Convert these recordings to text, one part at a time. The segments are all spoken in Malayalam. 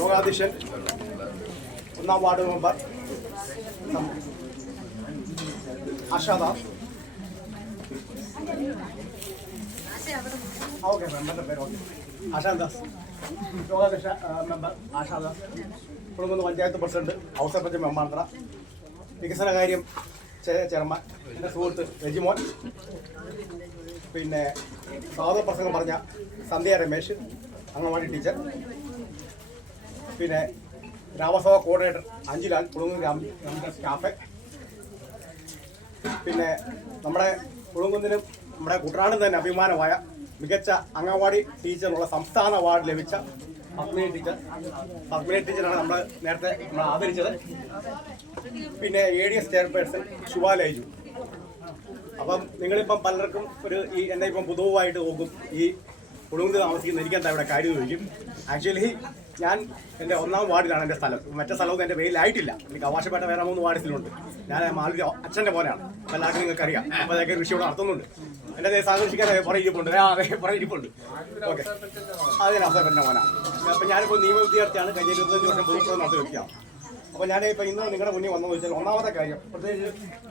യോഗാധ്യക്ഷൻ 1ാം വാർഡ് മെമ്പർ ആശാദാസ്. ഓക്കെ മെമ്പറിന്റെ പേര് ഓക്കെ ആശാദാസ്. യോഗാധ്യക്ഷ മെമ്പർ ആശാദാസ്. കുടുംബ പഞ്ചായത്ത് പ്രസിഡന്റ് ഔസേപ്പച്ചൻ മെമ്മാന്തറ. വികസനകാര്യം ചെയർമാൻ എൻ്റെ സുഹൃത്ത് രജിമോൻ. പിന്നെ സ്വാഗത പ്രസംഗം പറഞ്ഞ സന്ധ്യ രമേശ്, അംഗൻവാടി ടീച്ചർ. പിന്നെ ഗ്രാമസഭ കോർഡിനേറ്റർ അഞ്ചിലാൽ, കുളുങ്ങുന്ന ഗ്രാമ സ്റ്റാഫ്. പിന്നെ നമ്മുടെ കുളുങ്കുന്നിനും നമ്മുടെ കുട്ടനാടിന് തന്നെ അഭിമാനമായ മികച്ച അംഗൻവാടി ടീച്ചറിനുള്ള സംസ്ഥാന അവാർഡ് ലഭിച്ച പത്മിനി ടീച്ചറാണ് നമ്മൾ നേരത്തെ ആദരിച്ചത്. പിന്നെ ADS ചെയർപേഴ്സൺ ശുഭാലയജു. അപ്പം നിങ്ങളിപ്പം പലർക്കും എന്നെ ഇപ്പം പുതുവായിട്ട് നോക്കും, ഈ കുളുങ്കുന്ന് താമസിക്കുന്ന എനിക്കെന്താ ഇവിടെ കാര്യം ചോദിക്കും. ആക്ച്വലി ഞാൻ എൻ്റെ 1ാം വാർഡിലാണ് എൻ്റെ സ്ഥലം. മറ്റേ സ്ഥലമൊന്നും എൻ്റെ പേരിലായിട്ടില്ല. എനിക്ക് അവകാശപ്പെട്ട വേറെ 3 വാർഡ്സിലുണ്ട്. ഞാൻ മാലി അച്ഛൻ്റെ പോലെയാണ്. അപ്പോൾ എല്ലാവർക്കും നിങ്ങൾക്കറിയാം. അപ്പോൾ അതൊക്കെ കൃഷി ഇവിടെ നടത്തുന്നുണ്ട്. എൻ്റെ സാങ്കേതിക്കാൻ പറയിരിപ്പുണ്ട്. പറയിരിപ്പുണ്ട്. ഓക്കെ, അത് ഞാൻ അവസരപ്പെട്ട പോലാണ്. അപ്പോൾ ഞാനിപ്പോൾ നിയമ വിദ്യാർത്ഥിയാണ്. കഴിഞ്ഞ 25 വർഷം പൊതുപ്രവർത്തനം നടത്തി വ്യക്തിയാണ്. അപ്പോൾ ഞാനിപ്പോൾ ഇന്ന് നിങ്ങളുടെ മുന്നിൽ വന്നു വെച്ചാൽ ഒന്നാമത്തെ കാര്യം, പ്രത്യേകിച്ച്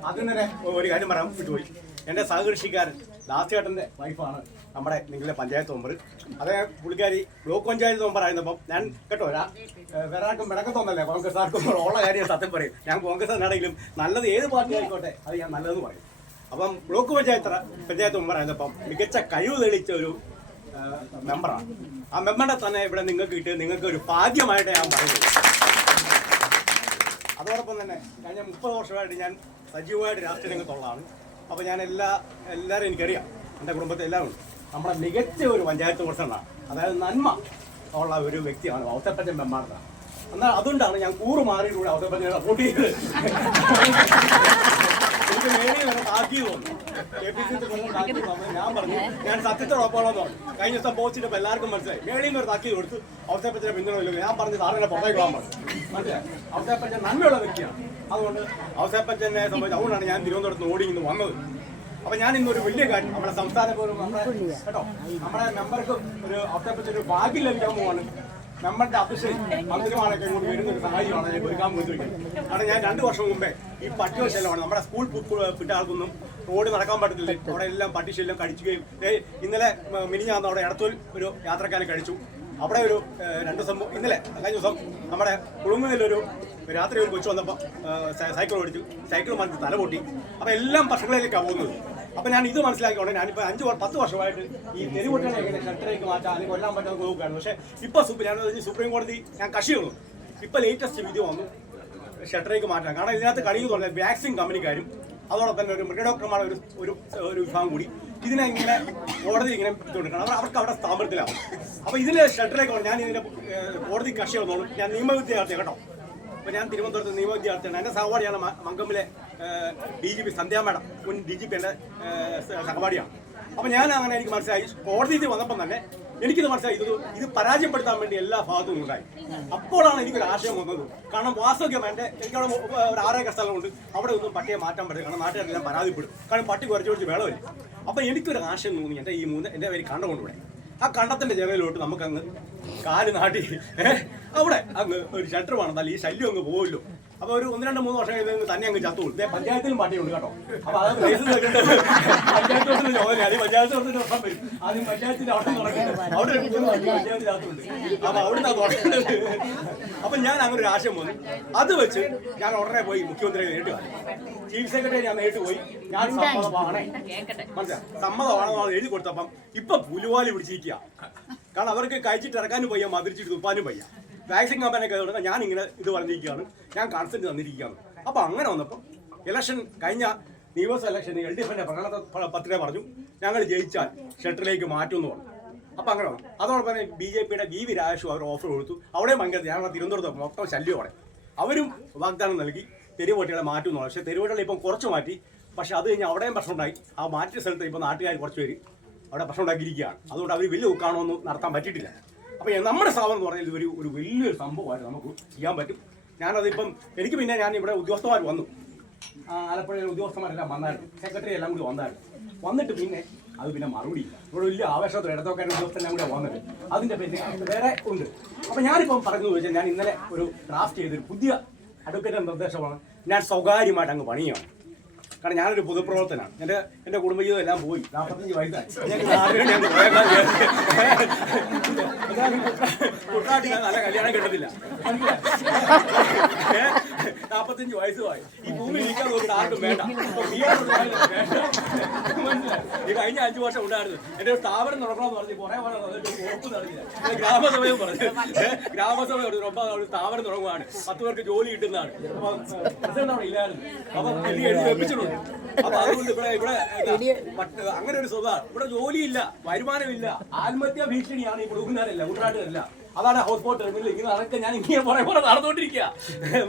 അതിന് തന്നെ ഒരു കാര്യം പറയാൻ വിട്ടുപോയി. എൻ്റെ സഹകൃഷിക്കാരൻ ദാസേട്ടൻ്റെ വൈഫാണ് നമ്മുടെ നിങ്ങളുടെ പഞ്ചായത്ത് മെമ്പർ. അതേ പുള്ളിക്കാരി ബ്ലോക്ക് പഞ്ചായത്ത് മെമ്പർ ആയിരുന്നപ്പം ഞാൻ കേട്ടോ വേറെ ആർക്കും വിടക്കത്തൊന്നല്ലേ കോൺഗ്രസ് ആർക്കും ഉള്ള കാര്യം സത്യം പറയും. ഞാൻ കോൺഗ്രസ് ആണെങ്കിലും നല്ലത് ഏത് പാർട്ടി ആയിക്കോട്ടെ അത് ഞാൻ നല്ലതെന്ന് പറയും. അപ്പം ബ്ലോക്ക് പഞ്ചായത്ത് മെമ്പർ ആയിരുന്നപ്പം മികച്ച കഴിവ് തെളിയിച്ച ഒരു മെമ്പറാണ്. ആ മെമ്പറിനെ തന്നെ ഇവിടെ നിങ്ങൾക്ക് കിട്ടിയത് നിങ്ങൾക്ക് ഒരു ഭാഗ്യമായിട്ട് ഞാൻ പറയുന്നത്. അതോടൊപ്പം തന്നെ കഴിഞ്ഞ 30 വർഷമായിട്ട് ഞാൻ സജീവമായിട്ട് രാഷ്ട്രീയ രംഗത്തുള്ളതാണ്. അപ്പോൾ ഞാൻ എല്ലാവരും എനിക്കറിയാം, എൻ്റെ കുടുംബത്തെ എല്ലാവരും ഉണ്ട്. നമ്മുടെ മികച്ച ഒരു പഞ്ചായത്ത് പ്രസിഡന്റാണ്, അതായത് നന്മ ഉള്ള ഒരു വ്യക്തിയാണ് ഔസേപ്പച്ചൻ മെമ്മാന്തറ. എന്നാൽ അതുകൊണ്ടാണ് ഞാൻ കൂറുമാറിയിലൂടെ ഔസേപ്പച്ചനെ സപ്പോർട്ട് ചെയ്തത്. എനിക്ക് മേളിൽ വരെ താക്കീത് തോന്നുന്നു. KPCC ഞാൻ പറഞ്ഞു ഞാൻ സത്യത്തോടൊപ്പമാണെന്ന് പറഞ്ഞു. കഴിഞ്ഞ ദിവസം പോസ്റ്റിട്ടപ്പോൾ എല്ലാവർക്കും മനസ്സിലായി. മേളിൽ നിന്ന് ഒരു താക്കീത് കൊടുത്ത് ഔസേപ്പച്ചനെ പിന്തുണയില്ല. ഞാൻ പറഞ്ഞു സാറിനെ പുറത്തേക്ക് പോകാൻ പറഞ്ഞു. മനസ്സിലായി, ഔസേപ്പച്ചൻ നന്മയുള്ള വ്യക്തിയാണ്. അതുകൊണ്ട് ഔസേപ്പച്ചനെ സംബന്ധിച്ച് അതുകൊണ്ടാണ് ഞാൻ തിരുവനന്തപുരത്ത് ഓടി ഇന്ന് വന്നത്. അപ്പൊ ഞാൻ ഇന്നൊരു വലിയ കാര്യം നമ്മുടെ സംസ്ഥാന കേട്ടോ നമ്മുടെ മെമ്പർക്ക് ഒരു ഔസേപ്പച്ചൻ ഒരു ഭാഗ്യം ലഭിക്കാൻ പോവാണ്. മെമ്പറിന്റെ അഭിഷേകം മന്ത്രിമാരൊക്കെ കൂടി വരുന്നൊരു സഹായമാണ് ഞാൻ ഒരുക്കാൻ പോയിരിക്കുന്നത്. കാരണം ഞാൻ 2 വർഷം മുമ്പേ ഈ പട്ടികശല്യമാണ് നമ്മുടെ സ്കൂൾ വിട്ട ആൾക്കൊന്നും റോഡ് നടക്കാൻ പറ്റത്തില്ല. അവിടെ എല്ലാം പട്ടിശല്യം കഴിച്ചുകയും ഇന്നലെ മിനിഞ്ഞാന്ന് അവിടെ ഇടത്തോൽ ഒരു യാത്രക്കാരെ കഴിച്ചു. അവിടെ ഒരു 2 ദിവസം ഇന്നലെ കഴിഞ്ഞ ദിവസം നമ്മുടെ കുളുങ്ങുന്നതിലൊരു രാത്രി ഒരു കൊച്ചു വന്നപ്പോൾ സൈക്കിൾ ഓടിച്ചു, സൈക്കിൾ മറിച്ച് തല പൊട്ടി. അപ്പോൾ എല്ലാം പ്രശ്നങ്ങളിലേക്കാണ് പോകുന്നത്. അപ്പോൾ ഞാൻ ഇത് മനസ്സിലാക്കിക്കൊണ്ട് ഞാനിപ്പോൾ 5-10 വർഷമായിട്ട് ഈ തെരുവുകുട്ടികളെ എങ്ങനെ ഷട്ടറിലേക്ക് മാറ്റാം അല്ലെങ്കിൽ കൊല്ലാൻ പറ്റുന്ന നോക്കുകയാണ്. പക്ഷേ ഇപ്പോൾ സുപ്രീം കോടതി ഞാൻ കക്ഷിയുള്ളൂ. ഇപ്പോൾ ലേറ്റസ്റ്റ് വിധി വന്നു ഷട്ടറിലേക്ക് മാറ്റാം. കാരണം ഇതിനകത്ത് കഴിയുമെന്ന് പറഞ്ഞാൽ വാക്സിൻ കമ്പനിക്കാരും അതോടൊപ്പം തന്നെ ഒരു മൃഗഡോക്ടർമാരുടെ ഒരു വിഭാഗം കൂടി ഇതിനെ ഇങ്ങനെ കോടതി ഇങ്ങനെ ഇട്ടുകൊണ്ടിരിക്കണം. അവർക്ക് അവിടെ സ്ഥാപനത്തിലാവും. അപ്പോൾ ഇതിൽ ഷട്ടറിലേക്ക് ഞാൻ ഇതിൻ്റെ കോടതി കക്ഷിയൊന്നുള്ളൂ. ഞാൻ നിയമവിദ്യാർത്ഥി കേട്ടോ. അപ്പോൾ ഞാൻ തിരുവനന്തപുരത്ത് നിയമവിദ്യാർത്ഥിയാണ്. എൻ്റെ സഹപാഠിയാണ് മങ്കമ്മിലെ DGP സന്ധ്യ മാഡം, മുൻ DGP എൻ്റെ സഹപാഠിയാണ്. അപ്പോൾ ഞാൻ അങ്ങനെ എനിക്ക് മനസ്സിലായി. കോടതിയിൽ വന്നപ്പം തന്നെ എനിക്കിത് മനസ്സിലായി, ഇത് പരാജയപ്പെടുത്താൻ വേണ്ടി എല്ലാ ഭാഗത്തും ഉണ്ടായി. അപ്പോഴാണ് എനിക്കൊരു ആശയം വന്നത്. കാരണം വാസ്തവം എനിക്കവിടെ ഒരു 6 ഏക്കർ സ്ഥലമുണ്ട്. അവിടെ ഒന്നും പട്ടിയെ മാറ്റാൻ പറ്റില്ല. കാരണം നാട്ടുകാരെല്ലാം പരാതിപ്പെടും. കാരണം പട്ടി കുറച്ച് വേളമില്ല. അപ്പോൾ എനിക്കൊരു ആശയം തോന്നി, എൻ്റെ പേര് കണ്ടുകൊണ്ടുകൂടെ ആ കണ്ടത്തിൻ്റെ ജനലിലോട്ട് നമുക്കങ്ങ് കാല് നാട്ടി അവിടെ അങ്ങ് ഒരു ഷട്ടർ വേണം. ഈ ശല്യം അങ്ങ് പോകുമല്ലോ. അപ്പോൾ ഒരു 1-2-3 വർഷം കഴിഞ്ഞ് തന്നെ അങ്ങ് ചത്തു കൊടുത്തു. പഞ്ചായത്തിലും പട്ടിയുണ്ട് കേട്ടോ. അപ്പോൾ അത് പഞ്ചായത്ത് ചോദന പഞ്ചായത്ത് പ്രശ്നം വരും. ആദ്യം പഞ്ചായത്തിന്റെ അവിടെ തുടങ്ങുന്നത് അവിടെ പഞ്ചായത്തിനകത്തുണ്ട്. അപ്പോൾ അവിടുന്ന് തുടങ്ങുന്നത്. അപ്പം ഞാൻ അങ്ങനെ ഒരു ആശയം വന്നു. അത് വെച്ച് ഞാൻ ഉടനെ പോയി മുഖ്യമന്ത്രിയെ നേരിട്ട് കാണി. ചീഫ് സെക്രട്ടറി ഞാൻ നേരിട്ട് പോയി. ഞാൻ സമ്മതമാണ് സമ്മതമാണെന്ന് എഴുതി കൊടുത്തപ്പം ഇപ്പം പുലുവാലി പിടിച്ചിരിക്കുക. കാരണം അവർക്ക് കഴിച്ചിട്ട് ഇറക്കാനും വയ്യ, മതിരിച്ചിട്ട് തുപ്പാനും വയ്യ. വാക്സിൻ കമ്പനിയൊക്കെ തുടങ്ങാൻ ഞാൻ ഇങ്ങനെ ഇത് പറഞ്ഞിരിക്കുകയാണ്, ഞാൻ കൺസെന്റ് തന്നിരിക്കുകയാണ്. അപ്പോൾ അങ്ങനെ വന്നപ്പോൾ ഇലക്ഷൻ കഴിഞ്ഞ നിയമസഭ ഇലക്ഷന് LDFന്റെ പ്രകടന പത്രിക പറഞ്ഞു ഞങ്ങൾ ജയിച്ചാൽ ഷട്ടറിലേക്ക് മാറ്റുമെന്ന് പറഞ്ഞു. അപ്പോൾ അങ്ങനെ വന്നു. അതോടൊപ്പം തന്നെ BJPയുടെ VV രാജേഷും അവർ ഓഫർ കൊടുത്തു. അവിടെ ഭയങ്കര ഞങ്ങൾ തിരുവനന്തപുരത്ത് മൊത്തം ശല്യമാണ്. അവരും വാഗ്ദാനം നൽകി തെരുവുപട്ടികളെ മാറ്റുമെന്ന് പറഞ്ഞു. പക്ഷേ തെരുവുപട്ടികളെ ഇപ്പം കുറച്ച് മാറ്റി. പക്ഷേ അത് കഴിഞ്ഞ് അവിടെയും പ്രശ്നമുണ്ടായി. ആ മാറ്റിയ സ്ഥലത്ത് ഇപ്പോൾ നാട്ടുകാർ കുറച്ച് പേര് അവിടെ പ്രശ്നം ഉണ്ടാക്കിയിരിക്കുകയാണ്. അതുകൊണ്ട് അവർ വലിയ ഉക്കാണൊന്നും നടത്താൻ പറ്റിയിട്ടില്ല. അപ്പോൾ നമ്മുടെ സ്ഥാപനം എന്ന് പറഞ്ഞാൽ ഒരു വലിയൊരു സംഭവമായിട്ട് നമുക്ക് ചെയ്യാൻ പറ്റും. ഞാനതിപ്പം ഞാൻ ഇവിടെ ഉദ്യോഗസ്ഥന്മാർ വന്നു. ആലപ്പുഴയിലെ ഉദ്യോഗസ്ഥന്മാരെല്ലാം വന്നായിരുന്നു, സെക്രട്ടറി എല്ലാം കൂടി വന്നായിരുന്നു. വന്നിട്ട് പിന്നെ അത് പിന്നെ മറുപടിയില്ല. ഇവിടെ വലിയ ആവേശത്തോടെ ഇടത്തോക്കാൻ ഉദ്യോഗസ്ഥനെ കൂടെ വന്നിട്ട് അതിൻ്റെ പിന്നെ വേറെ ഉണ്ട്. അപ്പോൾ ഞാനിപ്പം പറഞ്ഞു ചോദിച്ചാൽ ഞാൻ ഇന്നലെ ഒരു ഡ്രാഫ്റ്റ് ചെയ്തൊരു പുതിയ അഡ്വക്കേറ്റിൻ്റെ നിർദ്ദേശമാണ്. ഞാൻ സ്വകാര്യമായിട്ട് അങ്ങ് പണിയാണ്. കാരണം ഞാനൊരു പൊതുപ്രവർത്തനാണ്. എൻ്റെ കുടുംബജീവിതം എല്ലാം പോയി. 45 വയസ്സായി. കുട്ടനാട്ടിൽ നല്ല കല്യാണം കിട്ടത്തില്ല. 45 വയസ്സുമായി. ഈ ഭൂമി ഇരിക്കാൻ നോക്കിയിട്ട് ആർക്കും വേണ്ട. ഈ കഴിഞ്ഞ 5 വർഷം ഉണ്ടായിരുന്നു. എൻ്റെ ഒരു സ്ഥാപനം നടക്കണമെന്ന് പറഞ്ഞ് കുറേ ഉറപ്പ് നടന്നില്ല. ഗ്രാമസഭയും പറഞ്ഞു, ഗ്രാമസഭ ഒരു സ്ഥാപനം തുടങ്ങുകയാണ്, 10 പേർക്ക് ജോലി കിട്ടുന്നതാണ്. പ്രസിഡന്റ് ഇല്ലായിരുന്നു. അപ്പൊ എഴുതി വെപ്പിച്ചിട്ടുണ്ട്. അപ്പൊ അതുകൊണ്ട് ഇവിടെ അങ്ങനെ ഒരു സ്വഭാവം. ഇവിടെ ജോലിയില്ല, വരുമാനമില്ല, ആത്മഹത്യാ ഭീഷണിയാണ് ഈ കൊടുക്കുന്നവരല്ല, കുട്ടനാട്ടുകാരല്ല. അതാണ് ഹൗസ് ബോട്ട് ടെർമിനൽ. ഇങ്ങനെ നടക്കുക ഞാൻ ഇങ്ങനെ പോലെ നടന്നുകൊണ്ടിരിക്കുക.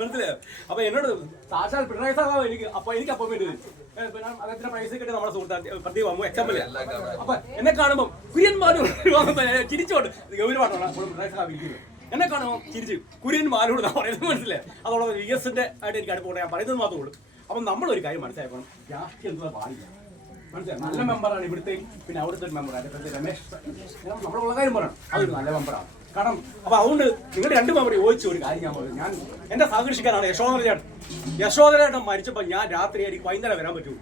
മനസ്സിലായോ? അപ്പൊ എന്നോട് സാക്ഷാൽ പിണറായി സാറാവ് എനിക്ക് അപ്പോയിന്റ്മെന്റ് തരും. അദ്ദേഹത്തിന്റെ പൈസ കിട്ടി നമ്മുടെ സുഹൃത്ത് പ്രദീപ് അമ്മ എക്സാമ്പിൾ. അപ്പൊ എന്നെ കാണുമ്പോൾ കുര്യന്മാരും ചിരിച്ചോണ്ട് ഗൗരവമായിട്ടാണ് പിണറായി സാറാവ് ഇരിക്കുന്നത്. എന്നെ കാണുമ്പോൾ ചിരിച്ച് കുര്യൻ മാലോട് പറയുന്നത് മനസ്സിലായി. അതോടെ VS-ന്റെ ആയിട്ട് എനിക്ക് അടുപ്പോട്ടെ ഞാൻ പറയുന്നത് മാത്രമേ ഉള്ളൂ. അപ്പം നമ്മളൊരു കാര്യം മനസ്സിലാക്കണം, രാഷ്ട്രീയം എന്താ പാടില്ല. മനസ്സിലായി? നല്ല മെമ്പറാണ് ഇവിടുത്തെ, പിന്നെ അവിടുത്തെ ഒരു മെമ്പറാണ് രമേശ്. നമ്മളുള്ള കാര്യം പറയണം, അതൊരു നല്ല മെമ്പറാണ്. കാരണം അപ്പോൾ അതുകൊണ്ട് നിങ്ങൾ 2 മെമ്പർ ചോദിച്ച ഒരു കാര്യം ഞാൻ പറഞ്ഞു. ഞാൻ എൻ്റെ സഹകൃഷിക്കാരാണ് യശോധരേട്ടൻ മരിച്ചപ്പോൾ ഞാൻ രാത്രി എനിക്ക് വൈകുന്നേരം വരാൻ പറ്റുള്ളൂ.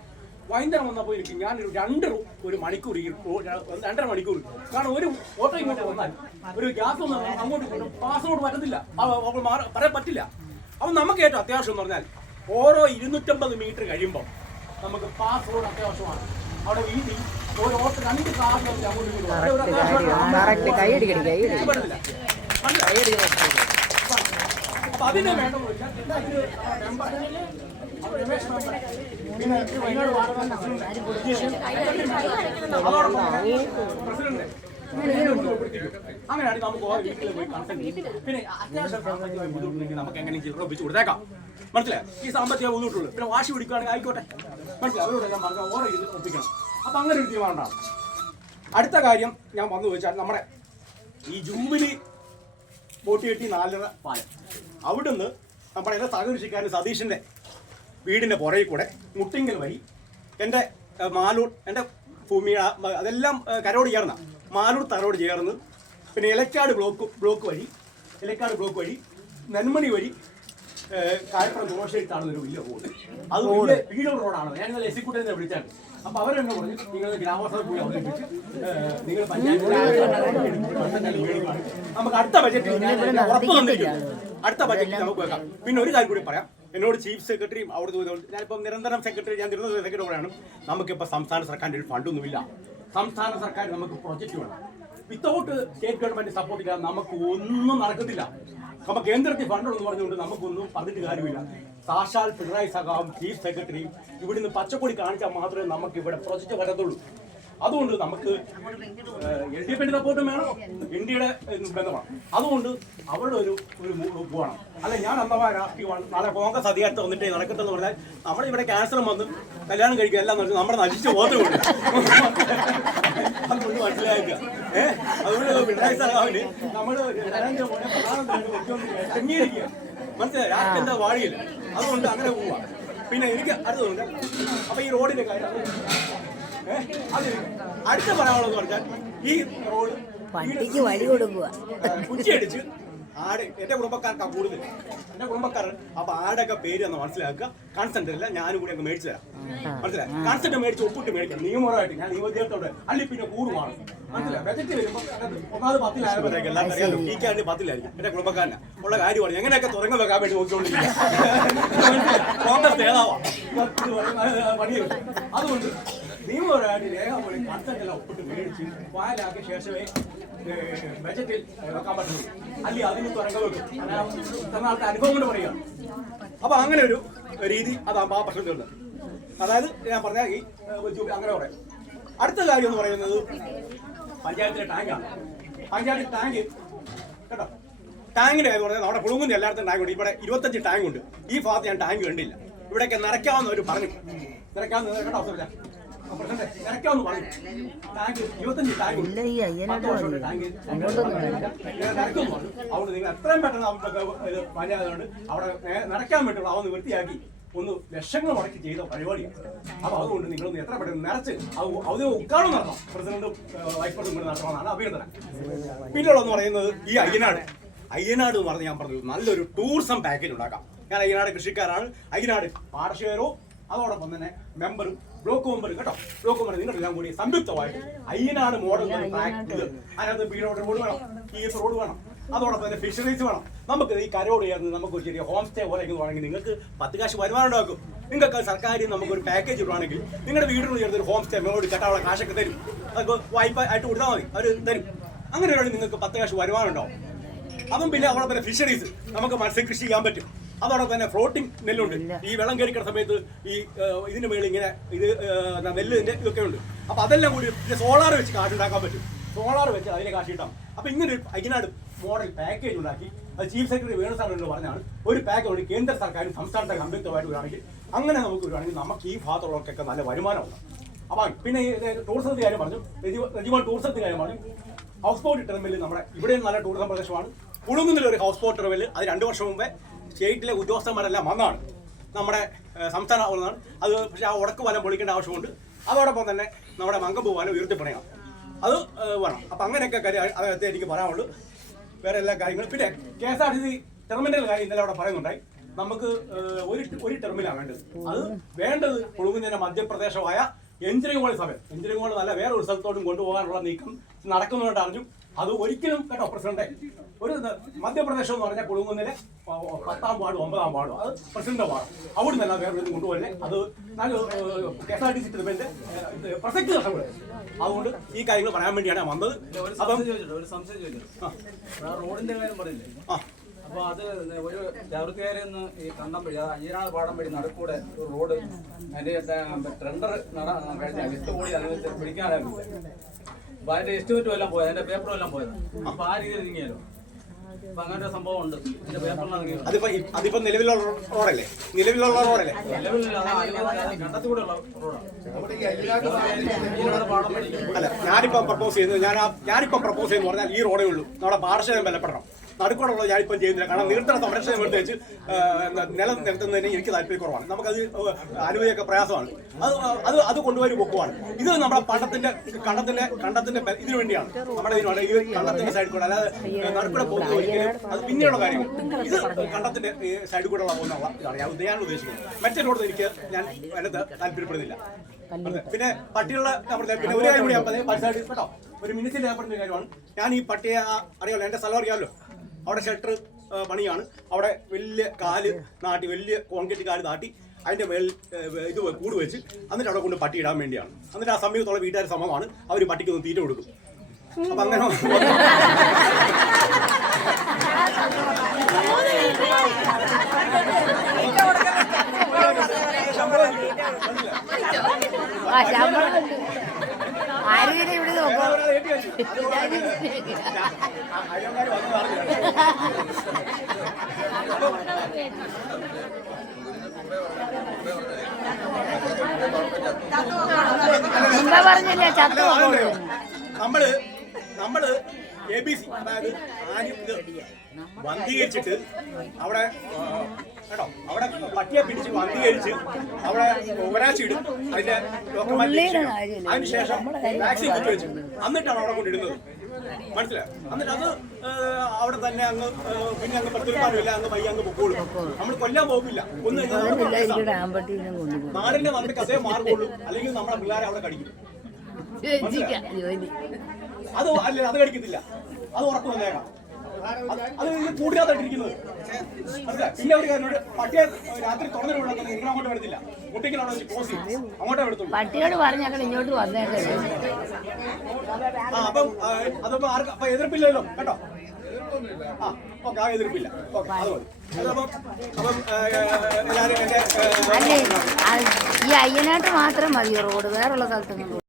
വൈകുന്നേരം വന്നപ്പോൾ എനിക്ക് ഞാനൊരു 2 മണിക്കൂർ 2.5 മണിക്കൂർ. കാരണം ഒരു ഓട്ടോ ഇങ്ങോട്ട് വന്നാൽ ഒരു ഗ്യാസ് ഒന്നും അങ്ങോട്ട് പാസ്പോർട്ട് പറ്റത്തില്ല, പറയാൻ പറ്റില്ല. അപ്പം നമുക്ക് ഏറ്റവും അത്യാവശ്യം എന്ന് പറഞ്ഞാൽ ഓരോ 250 മീറ്റർ കഴിയുമ്പോൾ നമുക്ക് പാസ്പോർട്ട് അത്യാവശ്യമാണ്. അവിടെ വീട്ടിൽ ഒരു ഓട്ടോ 2 കാറിൽ അങ്ങോട്ട് അപ്പൊ അതിനെ വേണ്ടെന്ന് വെച്ചാൽ പ്രസിഡന്റ് അങ്ങനെയാണെങ്കിൽ നമുക്ക് ഓരോ വീട്ടിൽ പോയി കൺസൾട്ട് ചെയ്യും. പിന്നെ അത്യാവശ്യം സാമ്പത്തിക ബുദ്ധിമുട്ടുണ്ടെങ്കിൽ നമുക്ക് എങ്ങനെ ഒപ്പിച്ച് കൊടുത്തേക്കാം. മനസ്സിലായി? ഈ സാമ്പത്തിക ബുദ്ധിമുട്ടുള്ളൂ. പിന്നെ വാശി പിടിക്കുകയാണെങ്കിൽ ആയിക്കോട്ടെ. മനസ്സിലായി? അവരോട് ഞാൻ പറഞ്ഞാൽ ഓരോ ഇത് ഒപ്പിക്കണം. അപ്പം അങ്ങനെ ഒരു തീരുമാനമാണ്. അടുത്ത കാര്യം ഞാൻ വന്നു ചോദിച്ചാൽ നമ്മുടെ ഈ ജൂബിലി 48 പാലം അവിടുന്ന് നമ്മുടെ എൻ്റെ സഹകൃഷിക്കാരൻ സതീഷിൻ്റെ വീടിൻ്റെ പുറകിൽ കൂടെ മുട്ടിങ്കൽ വഴി എൻ്റെ മാലൂർ എൻ്റെ ഭൂമി അതെല്ലാം കരോട് ചേർന്ന മാലൂർ തറോട് ചേർന്ന് പിന്നെ ഇലക്കാട് ബ്ലോക്ക് വഴി നെന്മണി വഴി കായപ്പുറം ദോഷയിട്ടാണ് ഒരു വലിയ റോഡ്. അത് വീടൂർ റോഡാണ്. ഞാൻ ഇന്നലെ എസിക്കൂട്ടിനെ വിളിച്ചാണ്. അപ്പോൾ അവരെന്നെ പറഞ്ഞു, നിങ്ങൾ ഗ്രാമസഭ പോയി അവതരിപ്പിച്ച് നിങ്ങൾ പഞ്ചായത്ത് നമുക്ക് അടുത്ത ബജറ്റിൽ ഉറപ്പ് തന്നിരിക്കും. അടുത്ത ബജറ്റിൽ നമുക്ക് വെക്കാം. പിന്നെ ഒരു കാര്യം കൂടി പറയാം. എന്നോട് ചീഫ് സെക്രട്ടറിയും അവിടെ ഞാനിപ്പം നിരന്തരം സെക്രട്ടറി, ഞാൻ തിരുവനന്തപുരം സെക്രട്ടറിയാണ്. നമുക്കിപ്പോൾ സംസ്ഥാന സർക്കാരിൻ്റെ ഒരു ഫണ്ടൊന്നുമില്ല. സംസ്ഥാന സർക്കാർ നമുക്ക് പ്രൊജക്റ്റ് വേണം. വിത്തൗട്ട് സ്റ്റേറ്റ് ഗവൺമെന്റ് സപ്പോർട്ട് ഇല്ലാതെ നമുക്ക് ഒന്നും നടക്കത്തില്ല. നമ്മൾ കേന്ദ്രത്തിൽ ഫണ്ടെന്ന് പറഞ്ഞുകൊണ്ട് നമുക്കൊന്നും പറഞ്ഞിട്ട് കാര്യമില്ല. സാക്ഷാൽ പിണറായി സഖാവും ചീഫ് സെക്രട്ടറിയും ഇവിടുന്ന് പച്ചക്കൊടി കാണിച്ചാൽ മാത്രമേ നമുക്ക് ഇവിടെ പ്രൊജക്റ്റ് വരത്തുള്ളൂ. അതുകൊണ്ട് നമുക്ക് LDF സപ്പോർട്ടും വേണം, ഇന്ത്യയുടെ ബന്ധമാണ്. അതുകൊണ്ട് അവരുടെ ഒരു പോകണം. അല്ല ഞാൻ അന്നവാ രാഷ്ട്രീയമാണ്, നാളെ കോൺഗ്രസ് അധികാരത്തിൽ വന്നിട്ട് നടക്കട്ടെന്ന് പറഞ്ഞാൽ നമ്മുടെ ഇവിടെ ക്യാൻസറും വന്ന് കല്യാണം കഴിക്കുക എല്ലാം നടക്കും, നമ്മുടെ നശിച്ചു പോകത്തുകൊണ്ട് അതുകൊണ്ട് മനസ്സിലാക്കുക. അതുകൊണ്ട് പിണറായി സഖാവിന് നമ്മൾ തെങ്ങിയിരിക്കുക. മനസ്സിലായി? രാഷ്ട്രീയം എന്താ വാഴിയില്ല. അതുകൊണ്ട് അങ്ങനെ പോവാ. പിന്നെ എനിക്ക് അടുത്തതുണ്ട്. അപ്പൊ ഈ റോഡിന്റെ കാര്യം അത് അടുത്ത പറയാനുള്ളതെന്ന് പറഞ്ഞാൽ ഈ റോഡ് കുറ്റിയടിച്ച് ആട് എൻ്റെ കുടുംബക്കാർക്കാണ് കൂടുതൽ. എൻ്റെ കുടുംബക്കാരൻ. അപ്പൊ ആടൊക്കെ പേര് എന്ന് മനസ്സിലാക്കുക. കൺസെന്റ് ഇല്ല, ഞാനും കൂടി അങ്ങ് മേടിച്ചു തരാം. മനസ്സിലായി? കൺസെന്റ് മേടിച്ച് ഒപ്പിട്ട് മേടിക്കണം നിയമപരമായിട്ട്. ഞാൻ നിയമോദ്യോഗത്തോടെ അല്ലെ പിന്നെ കൂടുമാണ്. മനസ്സിലായി? ബജറ്റ് വരുമ്പോൾ 10-ലായപ്പോഴേക്കും എല്ലാവർക്കും അറിയാലോ. ഈ ക്യാൻഡ് 10-ലായിരിക്കും. എൻ്റെ കുടുംബക്കാരനെ ഉള്ള കാര്യമാണ്. എങ്ങനെയൊക്കെ തുറങ്ങി വെക്കാൻ വേണ്ടി നോക്കിക്കൊണ്ടിരിക്കുക. കോൺഗ്രസ് നേതാവാ പണിയെടുക്കും. അതുകൊണ്ട് നിയമപരമായിട്ട് രേഖാമൂലം കൺസെന്റ് എല്ലാം ഒപ്പിട്ട് മേടിച്ച് ഫയലാക്കിയ ശേഷമേ ബജറ്റിൽ വെക്കാൻ പറ്റുള്ളൂ. അല്ലെങ്കിൽ അതിന് തുറങ്ങ വെക്കും. ആൾക്ക് അനുഭവം കൊണ്ട് പറയുകയാണ്. അപ്പൊ അങ്ങനെ ഒരു രീതി അതാകുമ്പോൾ ആ പ്രശ്നത്തിലുണ്ട്. അതായത് ഞാൻ പറഞ്ഞാൽ ഈ അങ്ങനെ പറയാം. അടുത്ത കാര്യം എന്ന് പറയുന്നത് പഞ്ചായത്തിലെ ടാങ്കാണ്. പഞ്ചായത്ത് ടാങ്ക് കേട്ടോ, ടാങ്കിന്റെ കാര്യം പറഞ്ഞാൽ നമ്മുടെ പുളുങ്ങുന്ന എല്ലായിടത്തും ടാങ്ക് ഉണ്ട്. ഇവിടെ 25 ടാങ്ക് ഉണ്ട്. ഈ ഭാഗത്ത് ഞാൻ ടാങ്ക് കണ്ടില്ല. ഇവിടെയൊക്കെ നിറയ്ക്കാവുന്നവർ പറഞ്ഞു, നിറയ്ക്കാവുന്ന കേട്ടോ അവസരം നിറയ്ക്കാമെന്ന് പറഞ്ഞു. ടാങ്ക് 25 ടാങ്ക് ഉണ്ട്. 10 വർഷമുണ്ട് ടാങ്ക്. അതുകൊണ്ട് നിങ്ങൾ എത്രയും പെട്ടെന്ന് പഞ്ചായത്തുകൊണ്ട് അവിടെ നിറയ്ക്കാൻ പറ്റുള്ളൂ. അതൊന്ന് വൃത്തിയാക്കി ഒന്ന് ലക്ഷങ്ങൾ മുടക്കി ചെയ്ത പരിപാടിയാണ്. അപ്പൊ അതുകൊണ്ട് നിങ്ങളൊന്ന് എത്ര പെട്ടെന്ന് നിറച്ച് ഔദ്യോഗിക ഉദ്ഘാടനം നടത്തണം. പ്രസിഡന്റും വൈസ് പ്രസിഡന്റും നടത്തണമെന്നാണ് അഭ്യർത്ഥന. പിന്നെയുള്ളതെന്ന് പറയുന്നത് ഈ അയ്യനാട് എന്ന് പറഞ്ഞ് ഞാൻ പറഞ്ഞു നല്ലൊരു ടൂറിസം പാക്കേജ് ഉണ്ടാക്കാം. ഞാൻ അയ്യനാട് കൃഷിക്കാരാണ്. അയ്യനാട് പാടശേഖരവും അതോടൊപ്പം തന്നെ മെമ്പറും ബ്ലോക്ക് മെമ്പറും കേട്ടോ, ബ്ലോക്ക് മെമ്പർ നിങ്ങളെല്ലാം കൂടി സംയുക്തമായിട്ട് അയ്യനാട് മോഡൽ അതിനകത്ത് റോഡ് വേണം, കീസ് റോഡ് വേണം, അതോടൊപ്പം തന്നെ ഫിഷറീസ് വേണം. നമുക്ക് ഈ കരോട് ചേർന്ന് നമുക്ക് ഒരു ചെറിയ ഹോം സ്റ്റേ പോലെ വേണമെങ്കിൽ നിങ്ങൾക്ക് 10 കാശ് വരുമാനം ഉണ്ടാക്കും. നിങ്ങൾക്ക് സർക്കാരിൽ നമുക്കൊരു പാക്കേജ് ഇടുവാണെങ്കിൽ നിങ്ങളുടെ വീടിനോട് ചേർന്ന് ഒരു ഹോം സ്റ്റേ മേലോട് കെട്ടാനുള്ള കാശൊക്കെ തരും. അതൊക്കെ വായ്പ ആയിട്ട് കൊടുത്താൽ മതി, അവർ തരും. അങ്ങനെയാണെങ്കിൽ നിങ്ങൾക്ക് 10 കാശ് വരുമാനം ഉണ്ടാവും. അതും പിന്നെ അവിടെ തന്നെ ഫിഷറീസ് നമുക്ക് മത്സ്യകൃഷി ചെയ്യാൻ പറ്റും. അതോടൊപ്പം തന്നെ ഫ്ലോട്ടിംഗ് നെല്ലുണ്ട്. ഈ വെള്ളം കയറിക്കുന്ന സമയത്ത് ഈ ഇതിന് മേളിൽ ഇങ്ങനെ ഇത് നെല്ലിന്റെ ഇതൊക്കെ ഉണ്ട്. അപ്പൊ അതെല്ലാം കൂടി സോളാർ വെച്ച് കാശുണ്ടാക്കാൻ പറ്റും. സോളാർ വെച്ച് അതിനെ കാശിട്ടാം. അപ്പൊ ഇങ്ങനെ ഒരു അയ്യനാട് മോഡൽ പാക്കേജ് ഉണ്ടാക്കി അത് ചീഫ് സെക്രട്ടറി വേണുസാർ എന്ന് പറഞ്ഞാണ് ഒരു പാക്കേജ് കേന്ദ്ര സർക്കാരും സംസ്ഥാനത്തെ സംയുക്തമായിട്ട് വരികയാണെങ്കിൽ അങ്ങനെ നമുക്ക് വരുവാണെങ്കിൽ നമുക്ക് ഈ ഭാഗത്തുള്ളവർക്കൊക്കെ നല്ല വരുമാനമുണ്ട്. അപ്പൊ പിന്നെ ടൂറിസത്തിന്റെ കാര്യം പറഞ്ഞു, രജിമാൻ ടൂറിസത്തിന്റെ കാര്യം പറഞ്ഞു. ഹൗസ് ബോട്ട് ടെർമിനൽ നമ്മുടെ ഇവിടെ നല്ല ടൂറിസം പ്രദേശമാണ്. കുളുങ്ങുന്നിൽ ഒരു ഹൗസ് ബോട്ട് ടെർമിനൽ അത് 2 വർഷം മുമ്പേ സ്റ്റേറ്റിലെ ഉദ്യോഗസ്ഥന്മാരെല്ലാം വന്നാണ്, നമ്മുടെ സംസ്ഥാന ഒന്നാണ് അത്. പക്ഷേ ആ ഉടക്ക് വലം പൊളിക്കേണ്ട ആവശ്യമുണ്ട്. അതോടൊപ്പം തന്നെ നമ്മുടെ മങ്കമ്പ് വലം ഉയർത്തിപ്പണയണം, അത് വേണം. അപ്പം അങ്ങനെയൊക്കെ കാര്യം അതത്തെ എനിക്ക് പറയാനുള്ളൂ. വേറെ എല്ലാ കാര്യങ്ങളും പിന്നെ KSRTC ടെർമിനൽ കാര്യം ഇന്നലെ അവിടെ പറയുന്നുണ്ടായി. നമുക്ക് ഒരു ടെർമിനാണ് വേണ്ടത്. അത് വേണ്ടത് കുളുങ്ങുന്നതിന്റെ മധ്യപ്രദേശമായ എഞ്ചിനീയറിംഗ് സമയം എഞ്ചിനീയറിംഗ് നല്ല വേറെ ഒരു സ്ഥലത്തോട്ടും കൊണ്ടുപോകാനുള്ള നീക്കം നടക്കുന്നുണ്ട് അറിഞ്ഞു. അത് ഒരിക്കലും കേട്ടോ പ്രസിഡന്റ്, ഒരു മധ്യപ്രദേശം എന്ന് പറഞ്ഞാൽ കുളുങ്ങുന്നതിലെ 10ാം വാർഡ് 9ാം വാർഡ് അത് പ്രസിഡന്റ് വാർഡ്, അവിടെ നിന്നല്ല വേറെ കൊണ്ടുപോകല്ലേ. അത് KSRTC ടെർമിനലിന്റെ പ്രസക്തി നഷ്ടപ്പെടും. അതുകൊണ്ട് ഈ കാര്യങ്ങൾ പറയാൻ വേണ്ടിയാണ് വന്നത്. അപ്പം ഒരു സംശയം ചോദിച്ചു, റോഡിന്റെ കാര്യം പറഞ്ഞില്ലേ? അപ്പൊ അത് ഒരു ജാഗ്രതയിൽ നിന്ന് ഈ കണ്ടംപടി അയ്യനാട് പാടംപടി നടുക്കൂടെ ഒരു റോഡ് അതിന്റെ ടെൻഡർ കഴിഞ്ഞാൽ 8 കോടി അതിന് പിടിക്കാനായിരുന്നു. അപ്പൊ അതിന്റെ എസ്റ്റിമേറ്റും എല്ലാം പോയത്, അതിന്റെ പേപ്പറും എല്ലാം പോയത്. അപ്പൊ ആ രീതിയിൽ നീങ്ങിയാലോ? അപ്പൊ അങ്ങനെ ഒരു സംഭവം ഉണ്ട്. അതിന്റെ പേപ്പറിലാണ് അതിപ്പോ നിലവിലുള്ള റോഡല്ലേ? നിലവിലുള്ള റോഡല്ലേ? നിലവിലുള്ള കണ്ടത്തിലൂടെ ഉള്ള റോഡാണ്. അല്ല, ഞാനിപ്പം പ്രപ്പോസ് ചെയ്യുന്നത് പറഞ്ഞാൽ ഈ റോഡേ ഉള്ളൂ. നമ്മുടെ പാടശേഖരം ബലപ്പെടണം. നടുക്കോടുള്ള ഞാനിപ്പം ചെയ്യുന്നില്ല. കാരണം നീർത്തട സംരക്ഷണം എടുത്ത് വെച്ച് നിലം നിരത്തുന്നതിന് എനിക്ക് താല്പര്യക്കുറവാണ്. നമുക്കത് അനുമതിയൊക്കെ പ്രയാസമാണ്. അത് കൊണ്ടുപോയി പൊക്കുവാണ്. ഇത് നമ്മുടെ കണ്ടത്തിന്റെ ഇതിനു വേണ്ടിയാണ്, നമ്മുടെ ഇതിനാണ് ഈ കണ്ടത്തിന്റെ സൈഡിൽ കൂടെ. അല്ലാതെ നടുക്കൂടെ പോകുന്ന ഒരിക്കലും അത് പിന്നെയുള്ള കാര്യങ്ങൾ. ഇത് കണ്ടത്തിന്റെ സൈഡിൽ കൂടെ പോകുന്നുള്ള ഇതാണ് ഞാൻ ഉദ്ദേശിക്കുന്നത്. മറ്റേ റോഡ് ഞാൻ അതിനകത്ത് താല്പര്യപ്പെടുന്നില്ല. പിന്നെ പട്ടികളുടെ പിന്നെ ഒരു കാര്യം കൂടി പരിസരത്ത് കേട്ടോ, ഒരു മിനിറ്റിൽ ഏർപ്പെടുന്ന കാര്യമാണ്. ഞാൻ ഈ പട്ടിയെ അറിയാമല്ലോ, എന്റെ സ്ഥലം അറിയാമല്ലോ. അവിടെ ഷട്ടർ പണിയാണ്. അവിടെ വലിയ കാല് നാട്ടി, വലിയ കോൺക്രീറ്റ് കാല് നാട്ടി അതിന്റെ മേൽ ഇത് കൂട് വെച്ച് എന്നിട്ട് അവിടെ കൊണ്ട് പട്ടി ഇടാൻ വേണ്ടിയാണ്. എന്നിട്ട് ആ സമയത്തുള്ള വീട്ടുകാർ സമമാണ്, അവർ പട്ടിക്ക് ഒന്ന് തീറ്റ കൊടുക്കും. അപ്പൊ അങ്ങനെ നമ്മള് ABC അതായത് വന്ധീകരിച്ചിട്ട് അവിടെ കേട്ടോ, അവിടെ പട്ടിയെ പിടിച്ച് വന്ധീകരിച്ച് അവിടെ ഒരാഴ്ചയിടും. അതിന്റെ അതിനുശേഷം വാക്സിൻ കുത്തി വെച്ചു എന്നിട്ടാണ് അവിടെ കൊണ്ടിടുന്നത്. മനസ്സിലായോ? എന്നിട്ട് അത് അവിടെ തന്നെ അങ്ങ് പിന്നെ അങ്ങ് പ്രത്യേകമില്ല, അങ്ങ് പയ്യ അങ്ങ് പൊക്കോളും. നമ്മൾ കൊല്ലാൻ പോകില്ല. നാടിന്റെ നമുക്ക് അതേ മാർഗമുള്ളൂ. അല്ലെങ്കിൽ നമ്മുടെ പിള്ളേരെ അവിടെ കടിക്കും. അത് അല്ല, അത് കടിക്കത്തില്ല. അത് ഉറപ്പ് വന്നേക്കാം. അത് കൂടിയാതായിട്ടിരിക്കുന്നത്. പിന്നെ ഒരു കാര്യം, പട്ടിയെ രാത്രി തുറന്നു വിടാൻ നിങ്ങൾ അങ്ങോട്ട് വരത്തില്ല. കുട്ടിക്ക് അവിടെ വെച്ച് ക്ലോസ് ചെയ്യും, അങ്ങോട്ടേ എടുത്തു. പട്ടിയോട് പറഞ്ഞാൽ ഇങ്ങോട്ട് വന്നേക്കാം. അപ്പം അതപ്പോ അപ്പൊ എതിർപ്പില്ലല്ലോ കേട്ടോ. ആ ഓക്കെ, ആ എതിർപ്പില്ല. ഓക്കെ, അതുപോലെ അപ്പം എല്ലാവരും എന്റെ ഈ അയ്യനാട്ട് മാത്രം മതി റോഡ്, വേറുള്ള സ്ഥലത്തൊന്നും